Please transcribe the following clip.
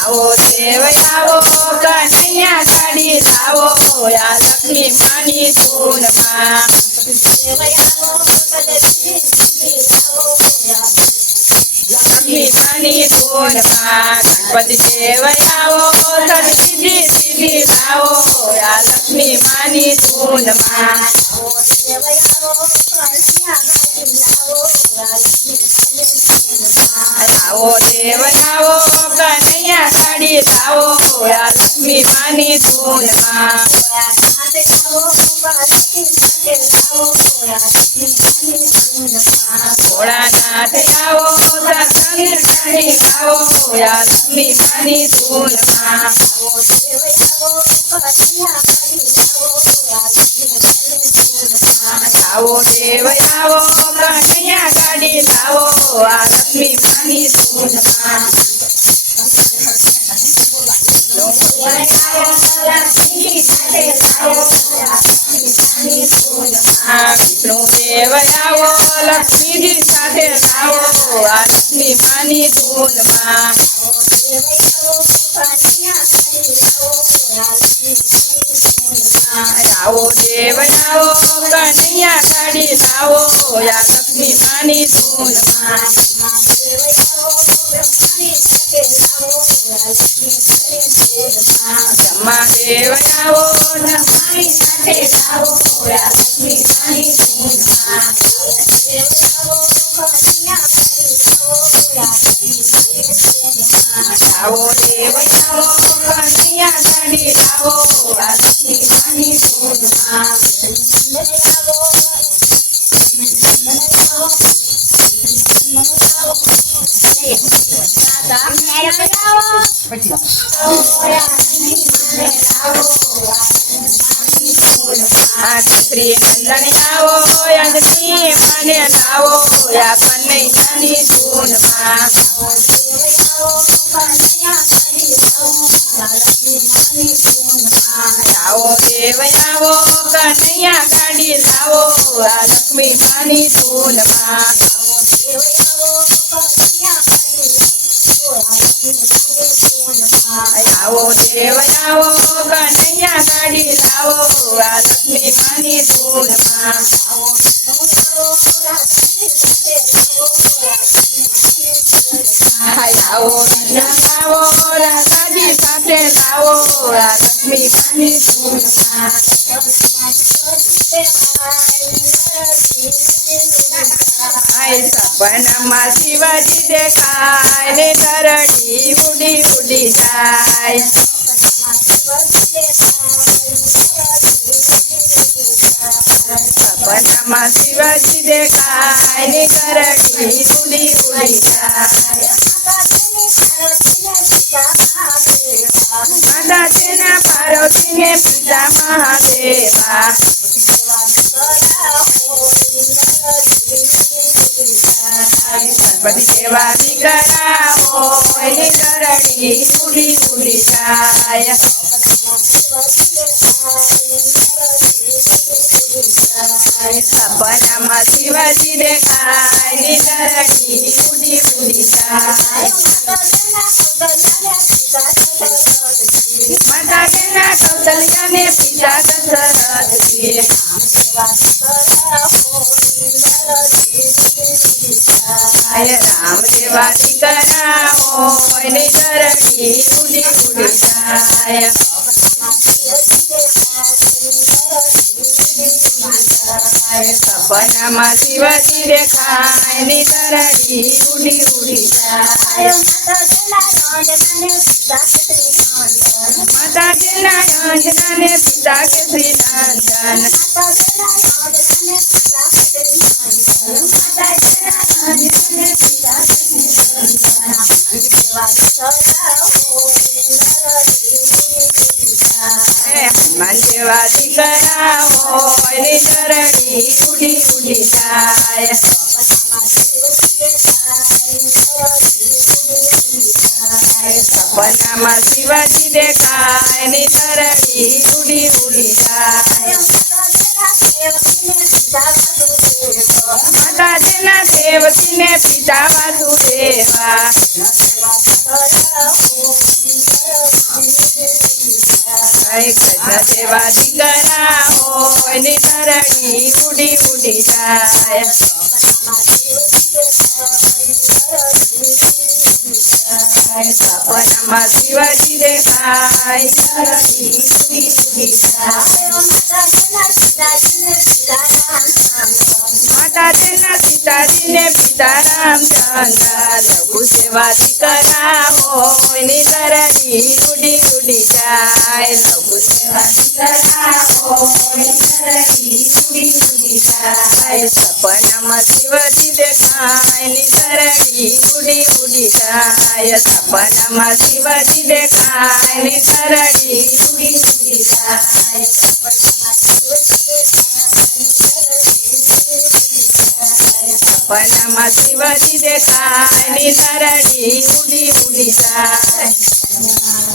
આવો દેવ આવો કનૈયા ગાડી લાવો આ લક્ષ્મી માની ધૂનમાં લક્ષ્મી માની ધૂનમાં ગણપતિ દેવ આવો સરસ્વતી સીધી લાવો આ લક્ષ્મી માની ધૂનમાં આવો દેવ આવો કનૈયા ગાડી લાવો આ લક્ષ્મી માની ધૂનમાં ભોળાનાથ આવો સત્સંગ ગાડી લાવો આ લક્ષ્મી માની ધૂનમાં આવો દેવ આવો કનૈયા ગાડી લાવો આ લક્ષ્મી માની ધૂનમાં વિષ્ણુ દેવ આવો લક્ષ્મીજી સાથે લાવો આ લક્ષ્મી માની ધૂનમાં આવો દેવ આવો કનૈયા ગાડી લાવો આ લક્ષ્મી માની ધૂનમાં બ્રહ્મા દેવ આવો લક્ષ્મી સાથે લાવો આ લક્ષ્મી માની ધૂનમાં આવો દેવ આવો કનૈયા ગાડી લાવો આ લક્ષ્મી માની ધૂનમાં શ્રી નંદન આવો અંજની માને લાવો આ કનૈયાની ધૂનમાં આવો દેવ આવો કનૈયા ગાડી લાવો આ લક્ષ્મી માની ધૂનમાં આવો દેવ આવો કનૈયા ગાડી લાવો આ લક્ષ્મી માની ધૂનમાં આવો આવો રાધાજી સાથે લાવો આ લક્ષ્મી માની ધૂનમાં સપનામાં શિવાજી દેખાય ને ધરણી ઉડી ઉડી જાય સપનામાં શિવાજી દેખાય ને ધરણી ઉડી ઉડી જાય માતા તેના પાર્વતીને પિતા મહાદેવા ગણપતિ દેવા દીકરાઓ એની ધરણી ઉડી ઉડી જાય સપનામાં શિવાજી દેખાય ની ધરણી ઉડી ઉડી જાય માતા તેના કૌશલ્યાને પિતા દશરથજી રામ જેવા દીકરાઓ એની ધરણી ઉડી ઉડી જાય સપનામાં શિવાજી દેખાય ની ધરણી ઉડી ઉડી જાય માતા તેના અંજનાને પિતા કે શ્રી નંદન હનુમાન જેવા દીકરાઓ એની ધરણી ઉડી ઉડી જાય સપનામાં શિવાજી દેખાય ની ધરણી ઉડી ઉડી જાય માતાજીના દેવકીને પિતા વાસુદેવા કૃષ્ણ સેવા દીકરા હોય ને ધરણી ઉડી ઉડી જાય સપનામાં શિવજી દેખાય ધરણી ઉડી ઉડી જાય માતાજીના સીતાજીને પિતા રામચંદ્ર લઘુ સેવા દીકરા હોય ને ધરણી ઉડી ઉડી જાય લઘુ સેવા દીકરા હોય ને ધરણી ઉડી ઉડી જાય સપનામાં શિવજી દેખાય ને ધરણી ઉડી ઉડી જાય સપનામાં શિવજી દેખાય ને ધરણી ઉડી ઉડી જાય સપનામાં શિવજી દેખાય ને ધરણી ઉડી ઉડી જાય